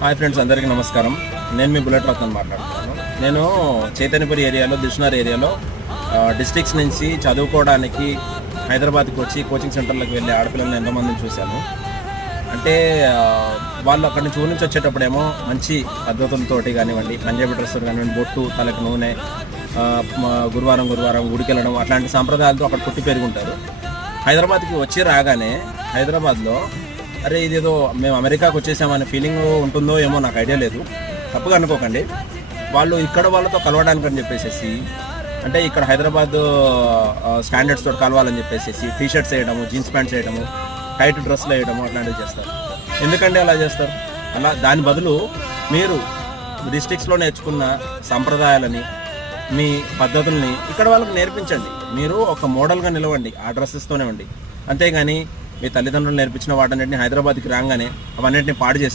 Hi friends, అందరికీ నమస్కారం. నేను మీ బుల్లెట్ రత్నం మాట్లాడుతున్నాను. నేను చైతన్యపురి ఏరియాలో, దిల్సుఖ్నగర్ ఏరియాలో డిస్ట్రిక్ట్స్ నుంచి చదువుకోవడానికి హైదరాబాద్కి వచ్చి కోచింగ్ సెంటర్లకు వెళ్ళే ఆడపిల్లలను ఎంతోమందిని చూశాను. అంటే వాళ్ళు అక్కడి నుంచి ఊరి నుంచి వచ్చేటప్పుడేమో మంచి పద్ధతులతోటి కానివ్వండి, పంజాబీ డ్రెస్సులు కానివ్వండి, బొట్టు, తలకు నూనె, గురువారం గుడికి వెళ్ళడం, అట్లాంటి సాంప్రదాయాలతో అక్కడ పుట్టి పెరుగుంటారు. హైదరాబాద్కి వచ్చి రాగానే హైదరాబాద్లో అరే ఇదేదో మేము అమెరికాకు వచ్చేసామనే ఫీలింగ్ ఉంటుందో ఏమో, నాకు ఐడియా లేదు, తప్పుగా అనుకోకండి. వాళ్ళు ఇక్కడ వాళ్ళతో కలవడానికి అని చెప్పేసి, అంటే ఇక్కడ హైదరాబాద్ స్టాండర్డ్స్ తోటి కలవాలని చెప్పేసి టీ షర్ట్స్ వేయడము, జీన్స్ ప్యాంట్స్ వేయడము, టైట్ డ్రెస్సులు వేయడము అట్లాంటివి చేస్తారు. ఎందుకంటే అలా చేస్తారు? అలా దాని బదులు మీరు డిస్ట్రిక్ట్స్లో నేర్చుకున్న సంప్రదాయాలని, మీ పద్ధతుల్ని ఇక్కడ వాళ్ళకి నేర్పించండి. మీరు ఒక మోడల్గా నిలవండి ఆ డ్రెస్సెస్తోనే ఉండి. అంతేగాని మీ తల్లిదండ్రులు నేర్పించిన వాటన్నిటిని హైదరాబాద్కి రాగానే అవన్నింటినీ పాడు చేసి